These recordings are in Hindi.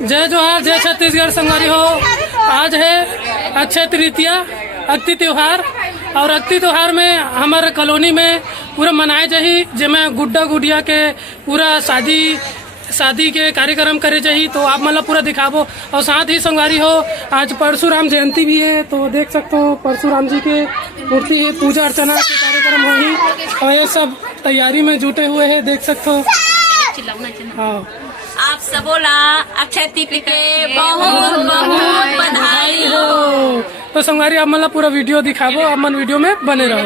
जय जोहार, जय छत्तीसगढ़ संगवारी हो। आज है अक्षय तृतीया, अक्ति त्योहार। और अक्ति त्योहार में हमारे कॉलोनी में पूरा मनाए जाही, जिसमें गुड्डा गुडिया के पूरा शादी के कार्यक्रम करे जाही। तो आप मतलब पूरा दिखाबो। और साथ ही संगवारी हो, आज परशुराम जयंती भी है, तो देख सकते हो परशुराम जी के मूर्ति है, पूजा अर्चना के कार्यक्रम होगी। और ये सब तैयारी में जुटे हुए हैं, देख सकते हो। हाँ, आप सब बोला अक्षय तृतीया के बहुत बहुत बधाई हो। तो संगवारी आप मतलब पूरा वीडियो दिखाबो, आप मन वीडियो में बने रहो।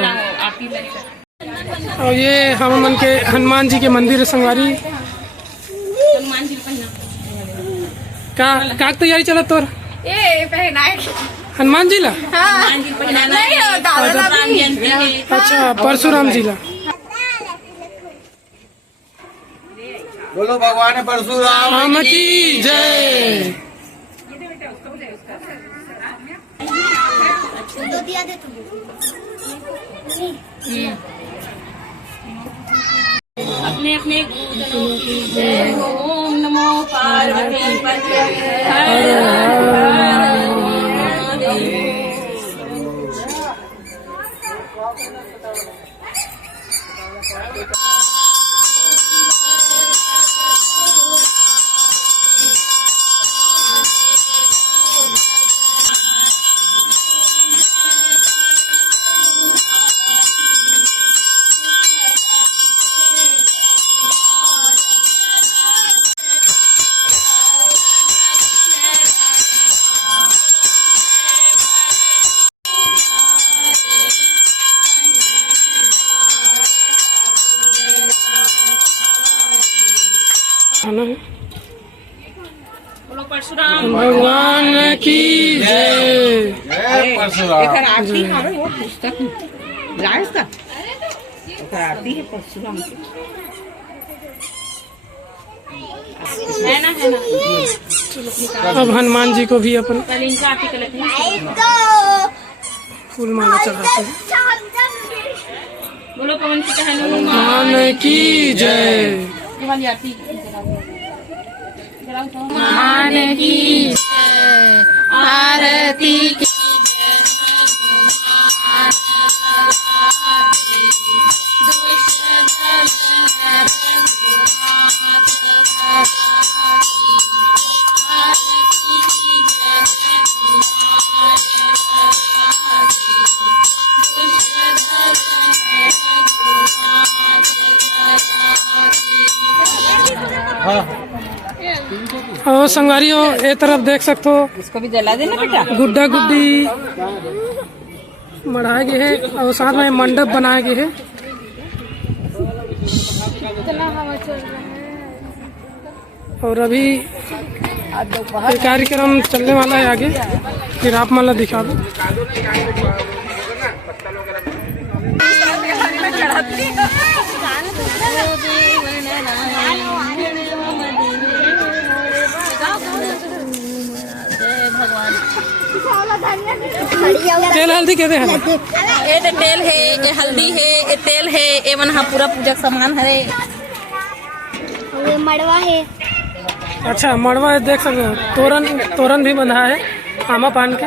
और ये हम मन के हनुमान जी के मंदिर है संगवारी। हनुमान जी का तैयारी चलत तोर? ये पहनाए हनुमान जी ला? हनुमान जी पहनाए। अच्छा, परशुराम जी ला। बोलो भगवान परशुराम की जय। अपने अपने गुरुओं की जय हो। ओम नमो पार्वती पते हर हर महादेव। बोलो परशुराम भगवान की जय। जय परशुराम। आरती है वो पुस्तक लाए का आरती है परशुराम की। है ना अब हनुमान जी को भी अपन कल इनका आरती कर लेते हैं। फूल माला चढ़ाते हैं। बोलो पवन सुत हनुमान भगवान की जय। ये वाली आरती भगवान की जय। आरती की और संगवारी हो, ये तरफ देख सकते हो, इसको भी जला देना बेटा। गुड्डा गुड्डी मढ़ाए गए है और साथ में मंडप बनाए गए है। और अभी ये कार्यक्रम चलने वाला है आगे, फिर आप मतलब दिखा दो। तेल हल्दी कहते हैं। ये तो तेल है, ये हल्दी है, ये तेल है, ये मन हाँ पूरा पूजा सामान है। ये मड़वा है। अच्छा, मड़वा देख सकते हो, तोरण भी बंधा है आमा पान के।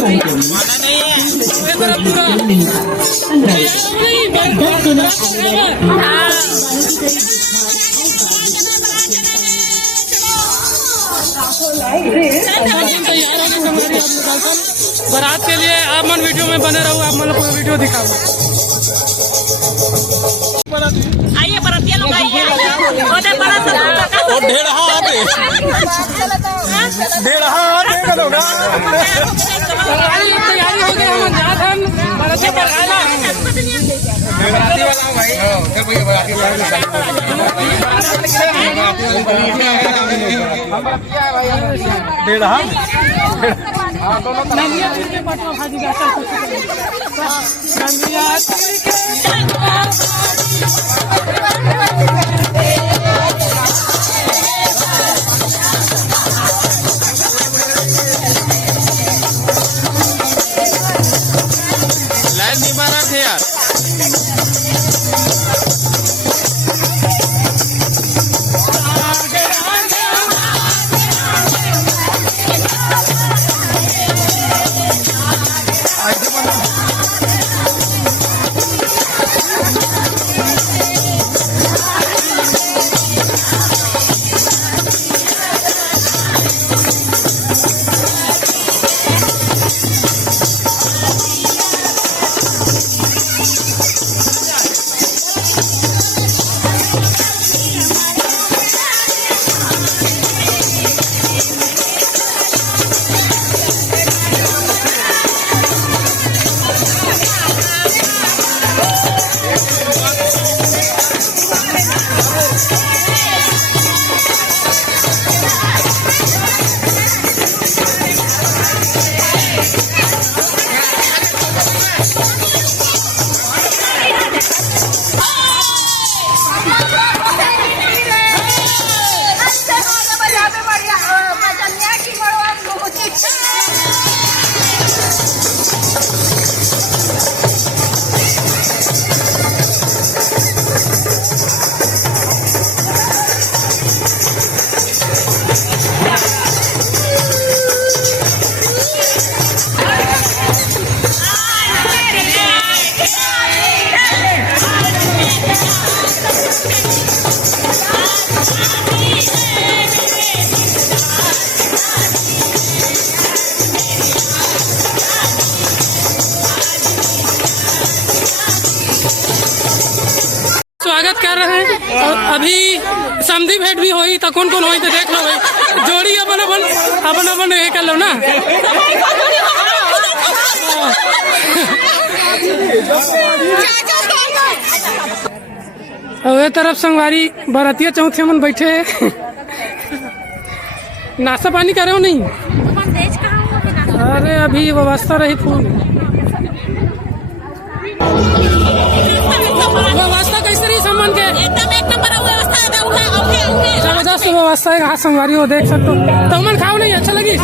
तैयार होगी संगवारी आप लोग बारात के लिए। आप मन वीडियो में बने रहो, आप मतलब पूरा वीडियो दिखाओ। आइए बरातिया लोग आइए। ओदे बारात और ढेरहा आते तैयारी हो गई, हम जात हम बारातिया पर आना। बराती वाला हूं भाई। चल भैया बराती ढेरहा नंदिया के पटवा भाजी जाता नंदिया लाइन नहीं मारा थे यार। स्वागत कर रहे हैं। और अभी समधी भेंट भी हुई तो कौन कौन हुई तो देख लो भाई। जोड़ी अपन ये कर लो ना। और ये तरफ संगवारी बारातिया चौथे मन बैठे नाश्ता पानी करे हो नहीं? अरे अभी व्यवस्था रही फूल। व्यवस्था कैसे रही सामान के? एकदम एक नंबर व्यवस्था है। जबरदस्त व्यवस्था है। हाथ संगवारी हो देख सकते हो। तो मन खाओ नहीं अच्छा लगी?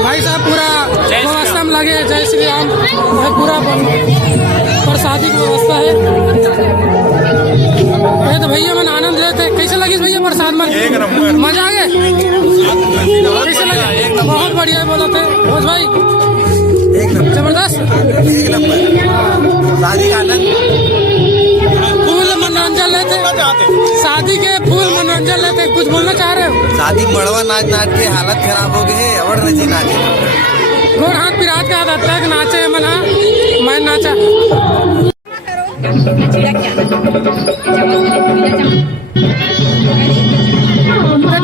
भाई साहब पूरा व्यवस्था में लगे। जय श्री राम। पूरा प्रसादी की व्यवस्था है। तो भैया मन आनंद लेते। कैसे लगी भैया प्रसाद मन? मजा आ गया? कैसे लगे? बहुत बढ़िया बोला थे भोज भाई। जबरदस्त एक नंबर शादी का आनंद। फूल मनोरंजन लेते। शादी के फूल मनोरंजन लेते। कुछ बोलना चाह रहे हो? शादी मड़वा नाच के हालत खराब हो गई है। और नची नाचे गोर हाथ पिरात का हाथ तक नाचे मना मैं नाचा।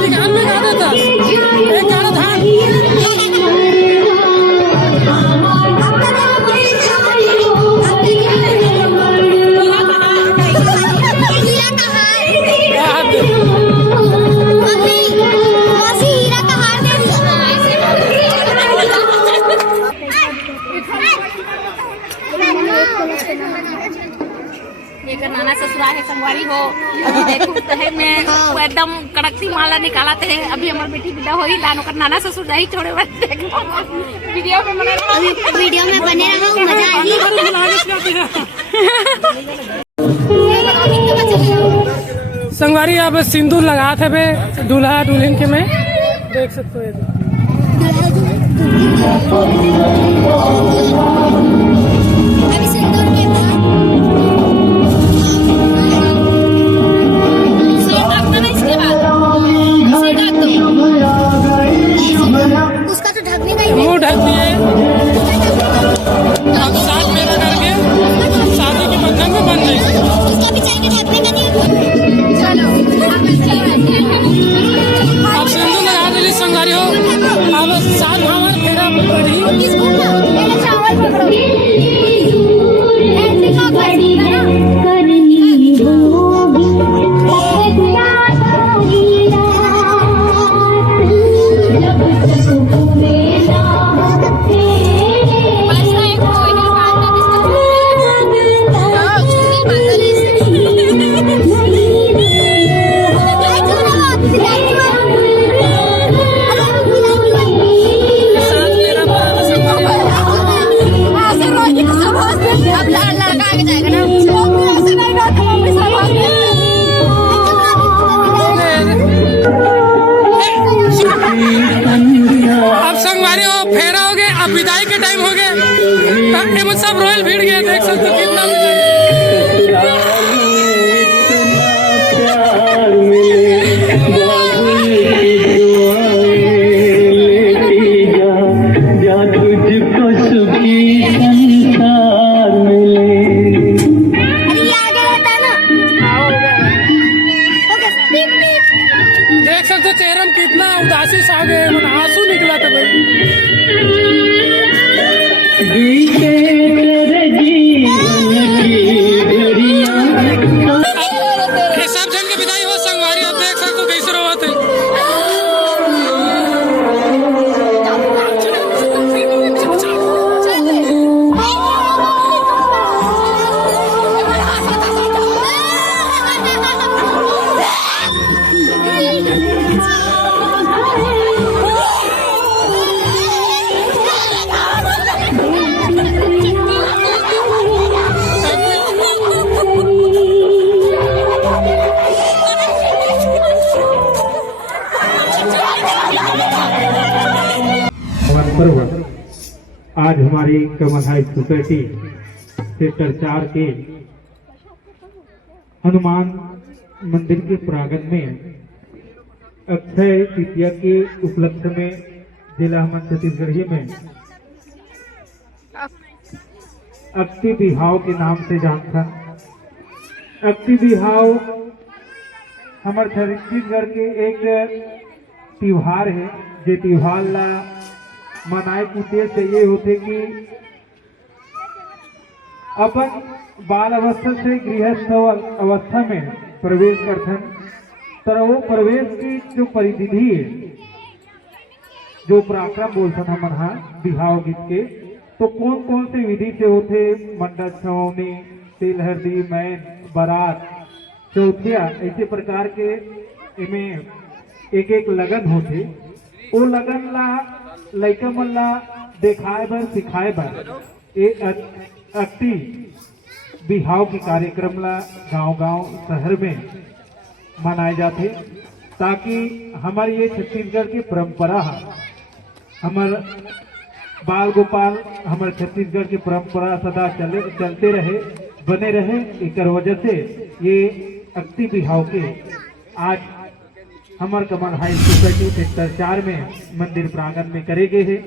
गान में गा देता एक गाना था। नाना ससुराल है संगवारी हो। अभी देखो तहे में वो एकदम कड़कती माला निकाला थे। अभी हमारी बेटी विदा हो ही लानो कर नाना ससुर जाही छोड़े बस देखो वीडियो में बने रहो। वीडियो में बने रहो, मजा संगवारी अब सिंदूर लगा थे बे दूल्हा दुल्हन के में देख सकते हो। अभी सिंदूर के बाद उसका तो ढकने का ही नहीं। मुंह ढक दिए, अब साथ में करके शादी के बंधन में बन गई। उसका भी चाहिए ढकने का नहीं। चलो अब सिंदूर लगा दे संगारी हो। अब साथ हमार फेरा पड़ी। किसको ना पहले चावल पकड़ो ऐसे का करनी विदाई के टाइम हो गए, सब रॉयल भीड़ गए। देख सकते हो कितना देख सकते हो चेहरे में कितना उदासी छा गए, आंसू निकला था भाई। सब जन की विदाई हो संगवारी, आप देख सकते हो कैसे रोवत है। पर्व आज हमारी कमल हाई सोसाइटी सेक्टर 4 के हनुमान मंदिर के प्रांगण में अक्षय तृतीया के उपलक्ष्य में जिला हमन छत्तीसगढ़ी में अक्ति बिहाव के नाम से जानता। अक्ति बिहाव हमारे छत्तीसगढ़ के एक त्योहार है। जो त्योहार ला मनाए के उद्देश्य ये होते कि अपन बाल अवस्था से गृहस्थ अवस्था में प्रवेश करथन, तर वो प्रवेश की जो परिविधि है, जो पराक्रम बोलथन हमन हा बिहाव गीत के, तो कौन कौन से विधि से होते, मंडप छवनी, तिल हल्दी, मैन, बारात, चौथिया, ऐसे प्रकार के इमें एक एक लगन होते। वो लगन ला लइका मन ला देखाए बर सिखाए बर एक अक्ति बिहाव के कार्यक्रम ला गांव-गांव शहर में मनाए जाते, ताकि हमारी ये छत्तीसगढ़ की परंपरा है, हमार बाल गोपाल हमारे छत्तीसगढ़ की परंपरा सदा चलते रहे, बने रहे। एक वजह से ये अक्ति बिहाव के आज हमारे कमल हाई सोसाइटी सेक्टर 4 में मंदिर प्रांगण में करे गए हैं।